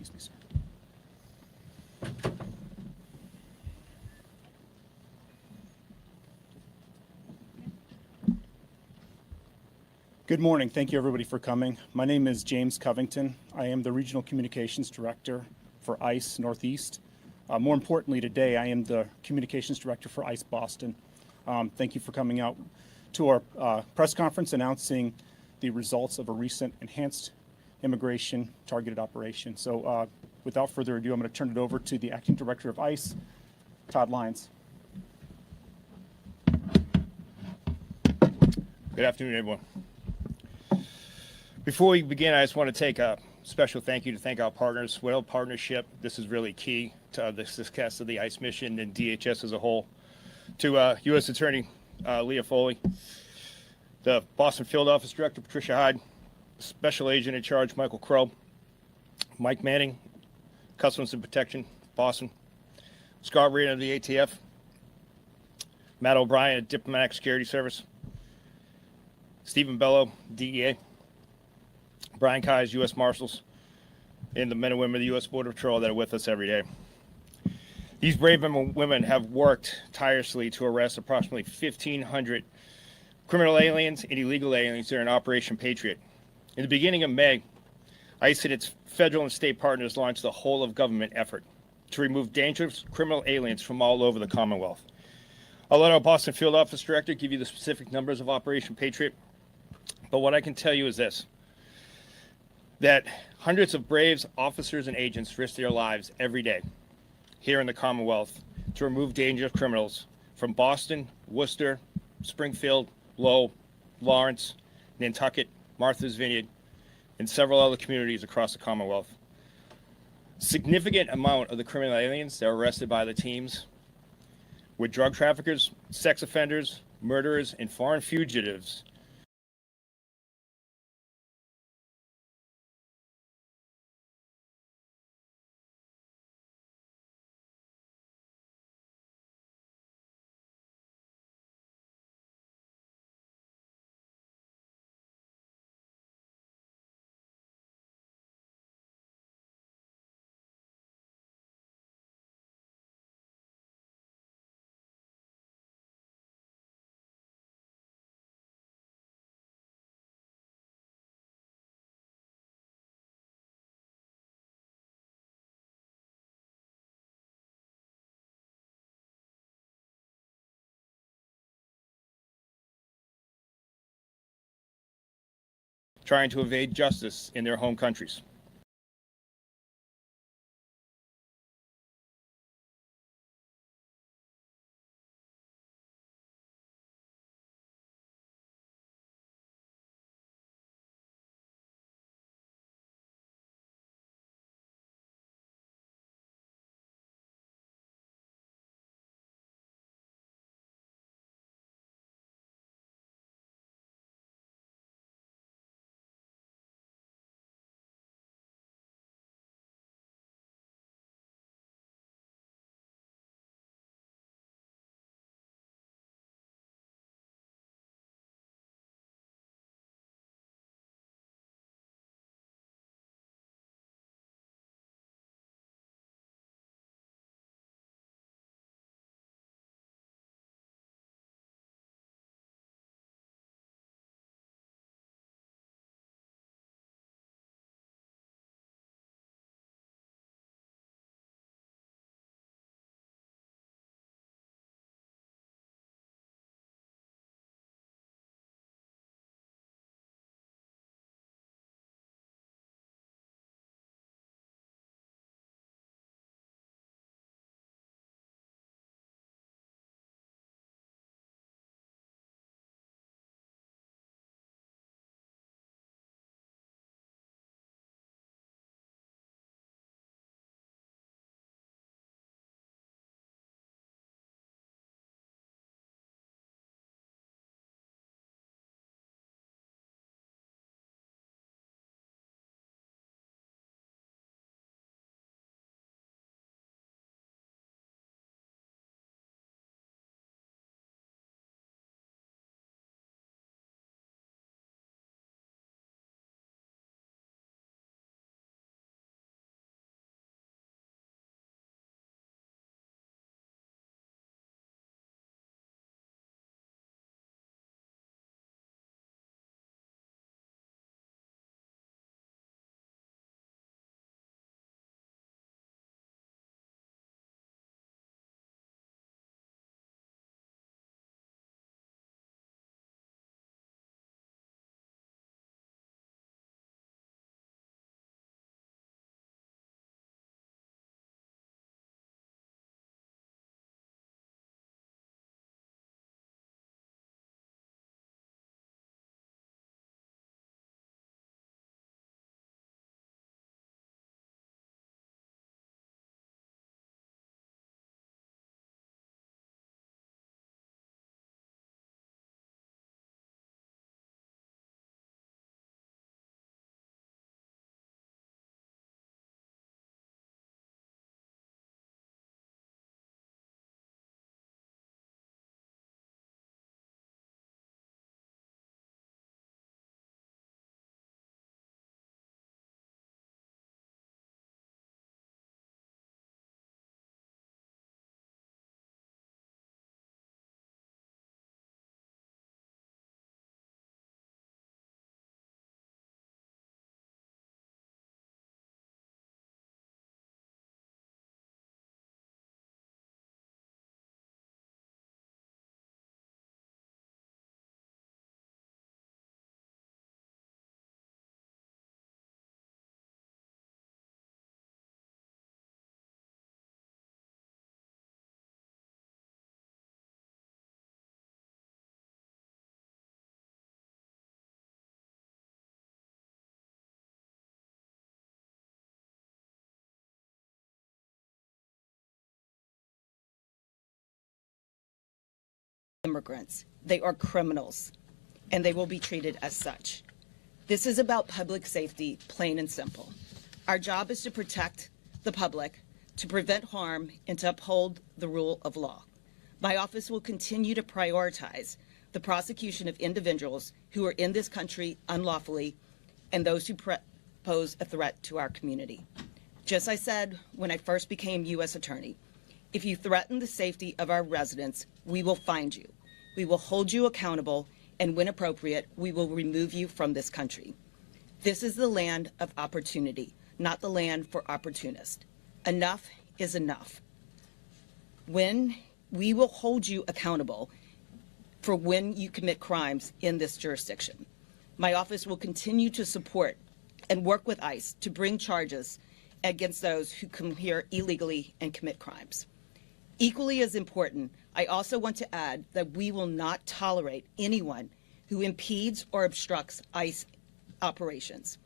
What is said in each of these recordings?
Excuse me, sir. Good morning. Thank you, everybody, for coming. My name is James Covington. I am the Regional Communications Director for ICE Northeast. More importantly, today, I am the Communications Director for ICE Boston. Thank you for coming out to our press conference announcing the results of a recent enhanced immigration targeted operation. So without further ado, I'm going to turn it over to the Acting Director of ICE, Todd Lyons. Good afternoon, everyone. Before we begin, I just want to take a special thank you to thank our partners. Without partnership, this is really key to the success of the ICE mission and DHS as a whole. To U.S. Attorney Leah Foley, the Boston Field Office Director Patricia Hyde, Special Agent in Charge Michael Crow, Mike Manning, Customs and Protection, Boston, Scott Reed of the ATF, Matt O'Brien at Diplomatic Security Service, Stephen Bello, DEA, Brian Keyes, U.S. Marshals, and the men and women of the U.S. Border Patrol that are with us every day. These brave men and women have worked tirelessly to arrest approximately 1,500 criminal aliens and illegal aliens during Operation Patriot. In the beginning of May, ICE and its federal and state partners launched the whole-of-government effort to remove dangerous criminal aliens from all over the Commonwealth. I'll let our Boston Field Office Director give you the specific numbers of Operation Patriot, but what I can tell you is this: that hundreds of brave officers and agents risk their lives every day here in the Commonwealth to remove dangerous criminals from Boston, Worcester, Springfield, Lowell, Lawrence, Nantucket, Martha's Vineyard, and several other communities across the Commonwealth. Significant amount of the criminal aliens that were arrested by the teams were drug traffickers, sex offenders, murderers, and foreign fugitives trying to evade justice in their home countries. immigrants. They are criminals, and they will be treated as such. This is about public safety, plain and simple. Our job is to protect the public, to prevent harm, and to uphold the rule of law. My office will continue to prioritize the prosecution of individuals who are in this country unlawfully and those who pose a threat to our community. Just as I said when I first became U.S. Attorney, if you threaten the safety of our residents, we will find you. We will hold you accountable, and when appropriate, we will remove you from this country. This is the land of opportunity, not the land for opportunists. Enough is enough. When we will hold you accountable for when you commit crimes in this jurisdiction. My office will continue to support and work with ICE to bring charges against those who come here illegally and commit crimes. Equally as important, I also want to add that we will not tolerate anyone who impedes or obstructs ICE operations.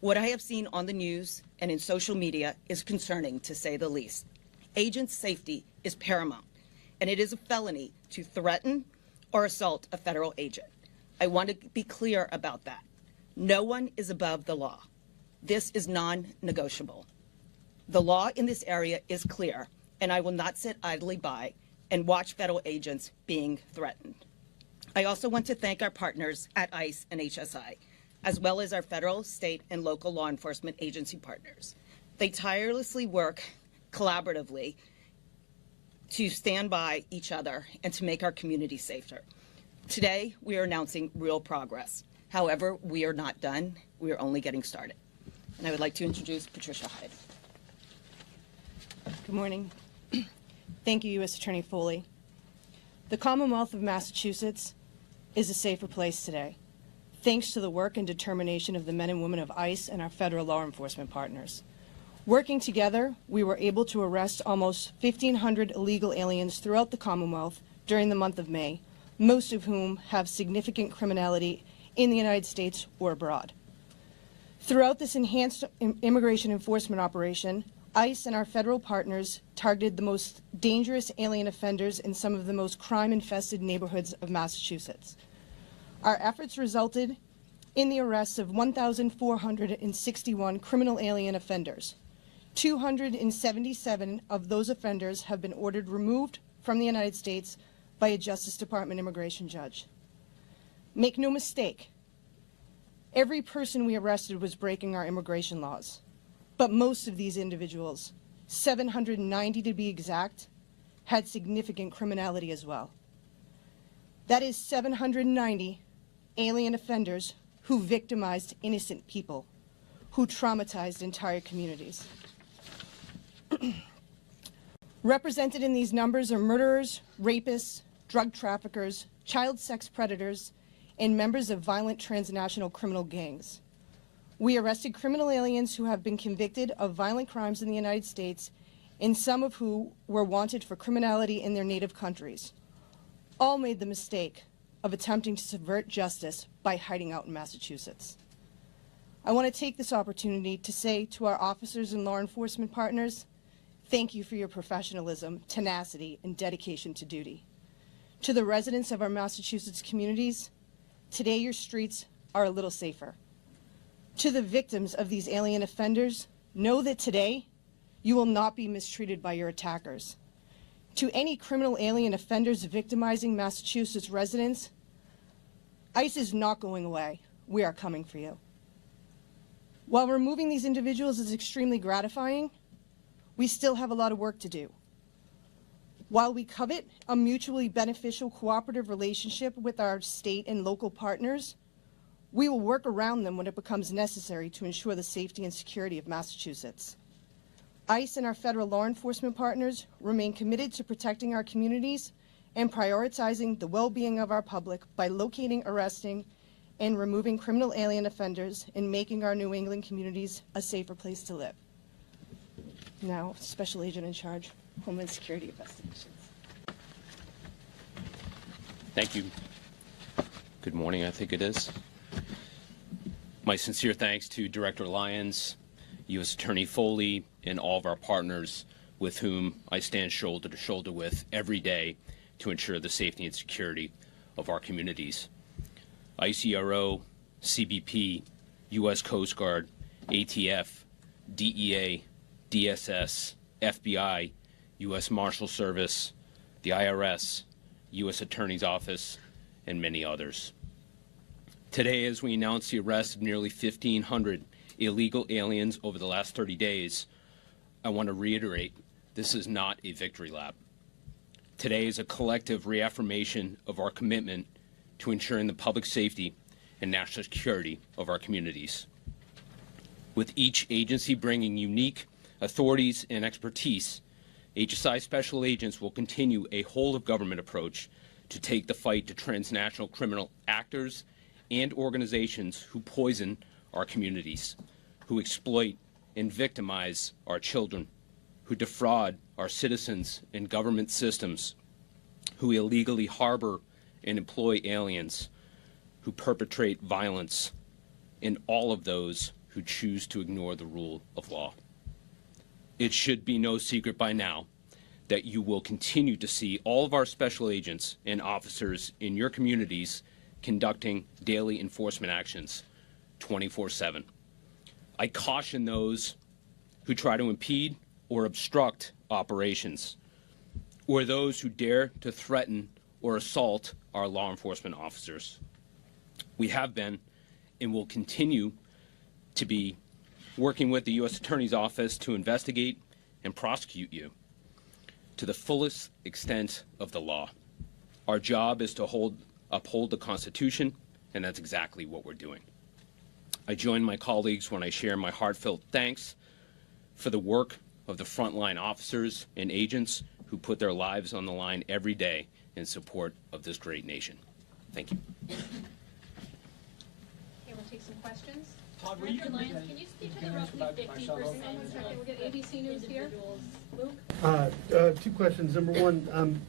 What I have seen on the news and in social media is concerning, to say the least. Agent safety is paramount, and it is a felony to threaten or assault a federal agent. I want to be clear about that. No one is above the law. This is non-negotiable. The law in this area is clear, and I will not sit idly by and watch federal agents being threatened. I also want to thank our partners at ICE and HSI, as well as our federal, state, and local law enforcement agency partners. They tirelessly work collaboratively to stand by each other and to make our community safer. Today, we are announcing real progress. However, we are not done. We are only getting started. And I would like to introduce Patricia Hyde. Good morning. Thank you, U.S. Attorney Foley. The Commonwealth of Massachusetts is a safer place today, thanks to the work and determination of the men and women of ICE and our federal law enforcement partners. Working together, we were able to arrest almost 1,500 illegal aliens throughout the Commonwealth during the month of May, most of whom have significant criminality in the United States or abroad. Throughout this enhanced immigration enforcement operation, ICE and our federal partners targeted the most dangerous alien offenders in some of the most crime-infested neighborhoods of Massachusetts. Our efforts resulted in the arrests of 1,461 criminal alien offenders. 277 of those offenders have been ordered removed from the United States by a Justice Department immigration judge. Make no mistake, every person we arrested was breaking our immigration laws. But most of these individuals, 790 to be exact, had significant criminality as well. That is 790 alien offenders who victimized innocent people, who traumatized entire communities. Represented in these numbers are murderers, rapists, drug traffickers, child sex predators, and members of violent transnational criminal gangs. We arrested criminal aliens who have been convicted of violent crimes in the United States, and some of who were wanted for criminality in their native countries. All made the mistake of attempting to subvert justice by hiding out in Massachusetts. I want to take this opportunity to say to our officers and law enforcement partners, thank you for your professionalism, tenacity, and dedication to duty. To the residents of our Massachusetts communities, today your streets are a little safer. To the victims of these alien offenders, know that today you will not be mistreated by your attackers. To any criminal alien offenders victimizing Massachusetts residents, ICE is not going away. We are coming for you. While removing these individuals is extremely gratifying, we still have a lot of work to do. While we covet a mutually beneficial cooperative relationship with our state and local partners, we will work around them when it becomes necessary to ensure the safety and security of Massachusetts. ICE and our federal law enforcement partners remain committed to protecting our communities and prioritizing the well-being of our public by locating, arresting, and removing criminal alien offenders and making our New England communities a safer place to live. Now, Special Agent in Charge, Homeland Security Investigations. Thank you. Good morning, I think it is. My sincere thanks to Director Lyons, U.S. Attorney Foley, and all of our partners with whom I stand shoulder to shoulder with every day to ensure the safety and security of our communities. ICRO, CBP, U.S. Coast Guard, ATF, DEA, DSS, FBI, U.S. Marshal Service, the IRS, U.S. Attorney's Office, and many others. Today, as we announce the arrest of nearly 1,500 illegal aliens over the last 30 days, I want to reiterate, this is not a victory lap. Today is a collective reaffirmation of our commitment to ensuring the public safety and national security of our communities. With each agency bringing unique authorities and expertise, HSI Special Agents will continue a whole-of-government approach to take the fight to transnational criminal actors and organizations who poison our communities, who exploit and victimize our children, who defraud our citizens and government systems, who illegally harbor and employ aliens, who perpetrate violence, and all of those who choose to ignore the rule of law. It should be no secret by now that you will continue to see all of our special agents and officers in your communities conducting daily enforcement actions 24/7. I caution those who try to impede or obstruct operations, or those who dare to threaten or assault our law enforcement officers. We have been and will continue to be working with the U.S. Attorney's Office to investigate and prosecute you to the fullest extent of the law. Our job is to uphold the Constitution, and that's exactly what we're doing. I join my colleagues when I share my heartfelt thanks for the work of the frontline officers and agents who put their lives on the line every day in support of this great nation. Thank you. Okay, we'll take some questions. Todd, Director Lyons, can you speak to the roughly 50% We'll get ABC News here? Luke? Two questions. Number one,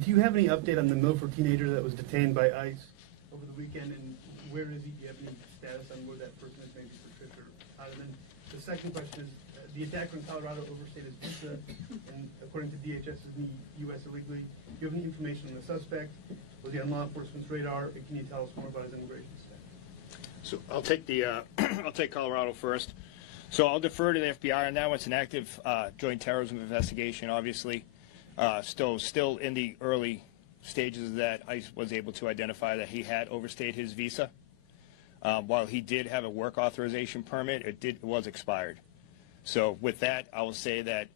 do you have any update on the Milford teenager that was detained by ICE over the weekend, and where is he? Do you have any status on where that person is, maybe for trip or out? And then the second question is, the attacker in Colorado overstayed his visa, and according to DHS, is in the U.S. illegally. Do you have any information on the suspect? Was he on law enforcement's radar? And can you tell us more about his immigration status? So I'll take I'll take Colorado first. So I'll defer to the FBI on that one. It's an active joint terrorism investigation, obviously. Still in the early stages that ICE was able to identify that he had overstayed his visa. While he did have a work authorization permit, it was expired. So with that, I will say that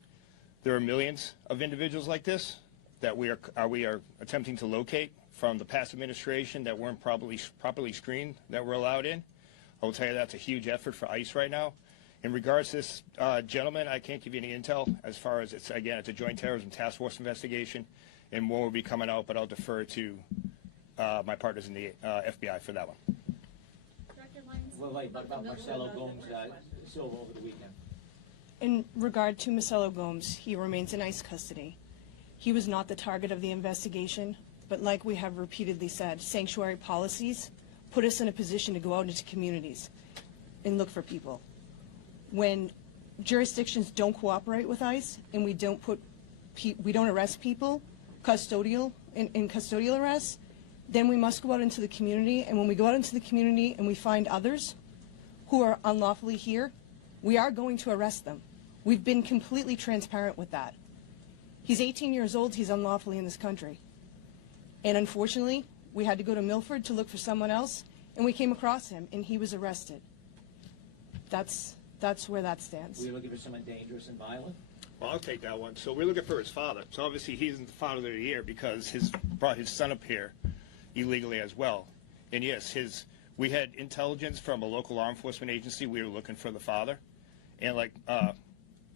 there are millions of individuals like this that we are attempting to locate from the past administration that weren't properly screened that were allowed in. I will tell you that's a huge effort for ICE right now. In regards to this gentleman, I can't give you any intel as far as it's a joint terrorism task force investigation, and more will be coming out, but I'll defer to my partners in the FBI for that one. Director Lyons? Well, wait, what about Marcelo Gomes Silva over the weekend? In regard to Marcelo Gomes, he remains in ICE custody. He was not the target of the investigation, but like we have repeatedly said, sanctuary policies put us in a position to go out into communities and look for people. When jurisdictions don't cooperate with ICE and we don't arrest people in custodial arrests, then we must go out into the community. And when we go out into the community and we find others who are unlawfully here, we are going to arrest them. We've been completely transparent with that. He's 18 years old. He's unlawfully in this country. And unfortunately, we had to go to Milford to look for someone else, and we came across him, and he was arrested. That's where that stands. We're looking for someone dangerous and violent? Well, I'll take that one. So we're looking for his father. So obviously he's the father of the year because brought his son up here illegally as well. And yes, we had intelligence from a local law enforcement agency. We were looking for the father. And like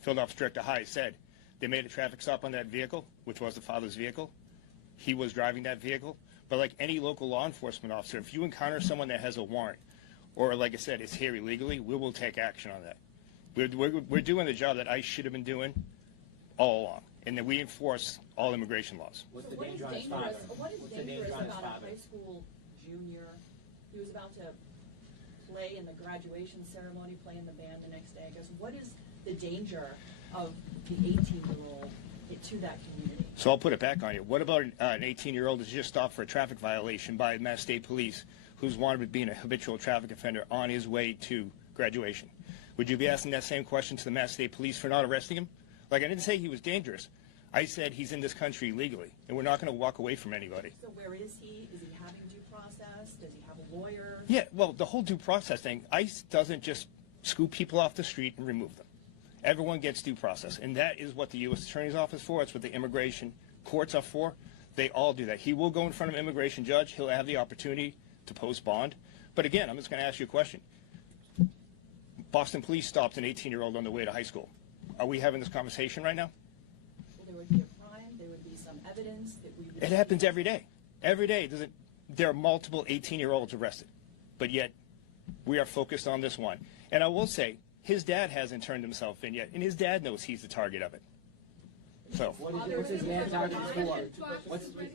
Field Officer Director High said, they made a traffic stop on that vehicle, which was the father's vehicle. He was driving that vehicle. But like any local law enforcement officer, if you encounter someone that has a warrant, or like I said, is here illegally, we will take action on that. We're doing the job that ICE should have been doing all along, and that we enforce all immigration laws. What's the danger on his father? What is What's the dangerous danger on his about father? a high school junior? He was about to play in the graduation ceremony, play in the band the next day. I guess what is the danger of the 18-year-old to that community. So I'll put it back on you. What about an 18-year-old who's just stopped for a traffic violation by Mass State Police, who's wanted with being a habitual traffic offender on his way to graduation? Would you be asking that same question to the Mass State Police for not arresting him? Like, I didn't say he was dangerous. I said he's in this country legally, and we're not going to walk away from anybody. So where is he? Is he having due process? Does he have a lawyer? Yeah, well, the whole due process thing, ICE doesn't just scoop people off the street and remove them. Everyone gets due process, and that is what the U.S. Attorney's Office for. It's what the immigration courts are for. They all do that. He will go in front of an immigration judge. He'll have the opportunity to post bond. But again, I'm just going to ask you a question. Boston police stopped an 18-year-old on the way to high school. Are we having this conversation right now? Well, there would be a crime. There would be some evidence that we would... It happens every day. Every day. There are multiple 18-year-olds arrested. But yet, we are focused on this one. And I will say, his dad hasn't turned himself in yet, and his dad knows he's the target of it. So, What's his dad targeted for?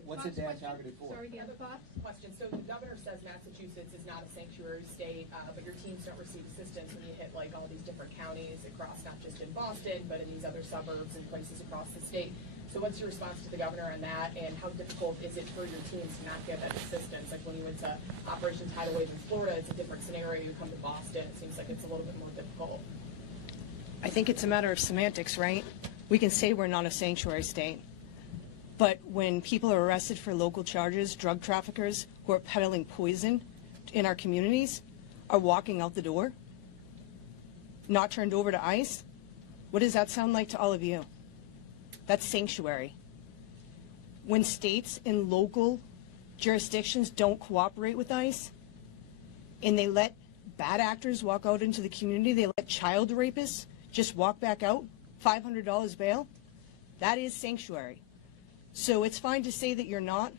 What's his dad targeted for? Sorry, Dan, thoughts? Question. So the governor says Massachusetts is not a sanctuary state, but your teams don't receive assistance when you hit like all these different counties across, not just in Boston, but in these other suburbs and places across the state. So what's your response to the governor on that, and how difficult is it for your teams to not get that assistance? Like when you went to Operation Tidal Wave in Florida, it's a different scenario. You come to Boston, it seems like it's a little bit more difficult. I think it's a matter of semantics, right? We can say we're not a sanctuary state, but when people are arrested for local charges, drug traffickers who are peddling poison in our communities are walking out the door, not turned over to ICE, what does that sound like to all of you? That's sanctuary. When states and local jurisdictions don't cooperate with ICE and they let bad actors walk out into the community, they let child rapists just walk back out, $500 bail, that is sanctuary. So it's fine to say that you're not,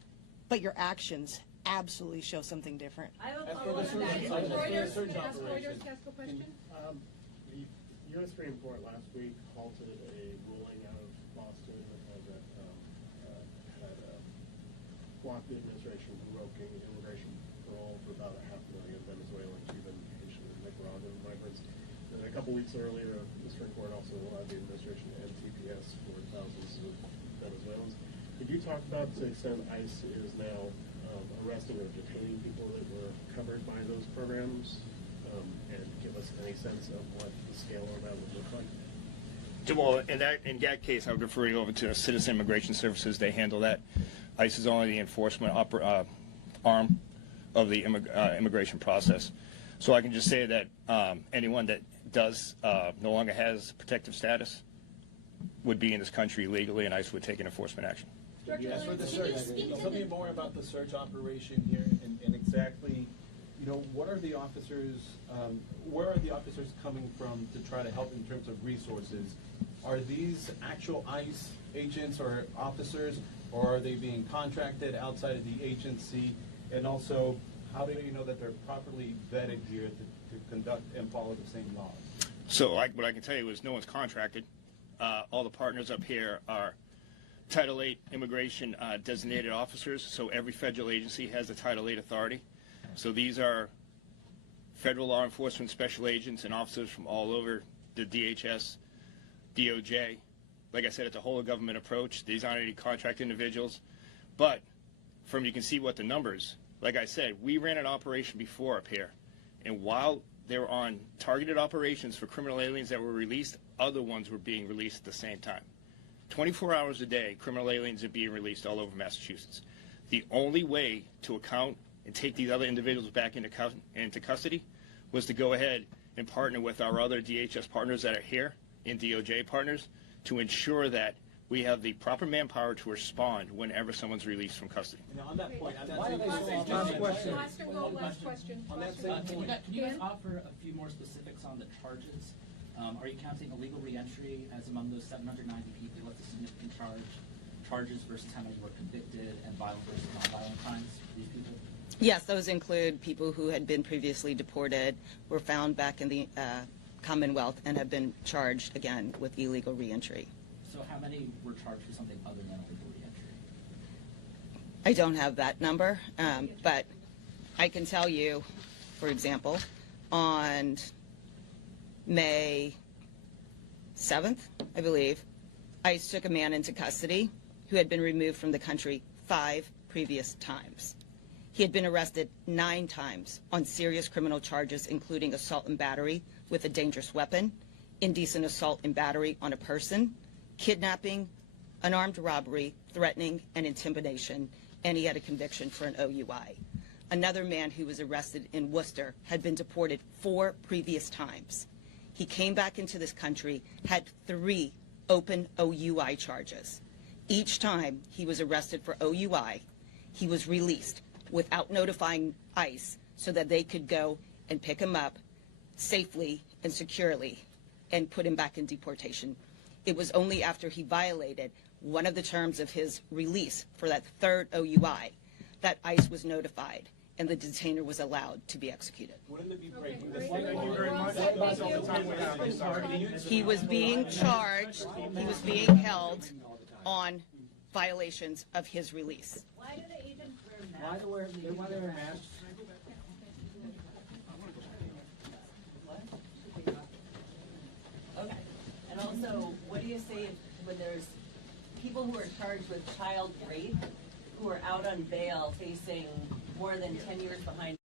but your actions absolutely show something different. I have a follow-up on that. Reuters, can I ask Reuters to ask a question? The U.S. Supreme Court last week halted a ruling out of Boston that had blocked the administration from revoking immigration parole for about 500,000 Venezuelans, Cuban, Haitian, and Nicaraguan migrants. And a couple weeks earlier, the Supreme Court also allowed the administration to end TPS for thousands of Venezuelans. Could you talk about to the extent ICE is now arresting or detaining people that were covered by those programs, and give us any sense of what the scale of that would look like? well, in that case, I would refer you over to Citizen Immigration Services. They handle that. ICE is only the enforcement arm of the immigration process. So I can just say that anyone that does no longer has protective status would be in this country legally, and ICE would take an enforcement action. Yes, for the search. Tell me more about the search operation here, and exactly, what are the officers? Where are the officers coming from to try to help in terms of resources? Are these actual ICE agents or officers, or are they being contracted outside of the agency? And also, how do you know that they're properly vetted here to conduct and follow the same laws? So what I can tell you is no one's contracted. All the partners up here are Title VIII immigration designated officers, so every federal agency has a Title VIII authority. So these are federal law enforcement special agents and officers from all over the DHS, DOJ. Like I said, it's a whole of government approach. These aren't any contract individuals. But you can see what the numbers, like I said, we ran an operation before up here. And while they were on targeted operations for criminal aliens that were released, other ones were being released at the same time. 24 hours a day, criminal aliens are being released all over Massachusetts. The only way to account and take these other individuals back into custody was to go ahead and partner with our other DHS partners that are here and DOJ partners to ensure that we have the proper manpower to respond whenever someone's released from custody. And on that point, Last question. Can you guys offer a few more specifics on the charges? Are you counting illegal reentry as among those 790 people? What's the significant charges versus how many were convicted, and violent versus non-violent crimes for these people? Yes, those include people who had been previously deported, were found back in the Commonwealth, and have been charged again with illegal reentry. So how many were charged for something other than illegal reentry? I don't have that number, but I can tell you, for example, on May 7th, I believe, ICE took a man into custody who had been removed from the country 5 previous times. He had been arrested 9 times on serious criminal charges, including assault and battery with a dangerous weapon, indecent assault and battery on a person, kidnapping, unarmed robbery, threatening, and intimidation, and he had a conviction for an OUI. Another man who was arrested in Worcester had been deported 4 previous times. He came back into this country, had 3 open OUI charges. Each time he was arrested for OUI, he was released without notifying ICE so that they could go and pick him up safely and securely and put him back in deportation. It was only after he violated one of the terms of his release for that 3rd OUI that ICE was notified and the detainer was allowed to be executed. Wouldn't it be breaking the Thank you very much. That's all the time we have. I'm sorry. He was being charged, he was being held on violations of his release. Why do the agents wear masks? They want to wear masks. Okay. And also, what do you say when there's people who are charged with child rape who are out on bail facing more than 10 years behind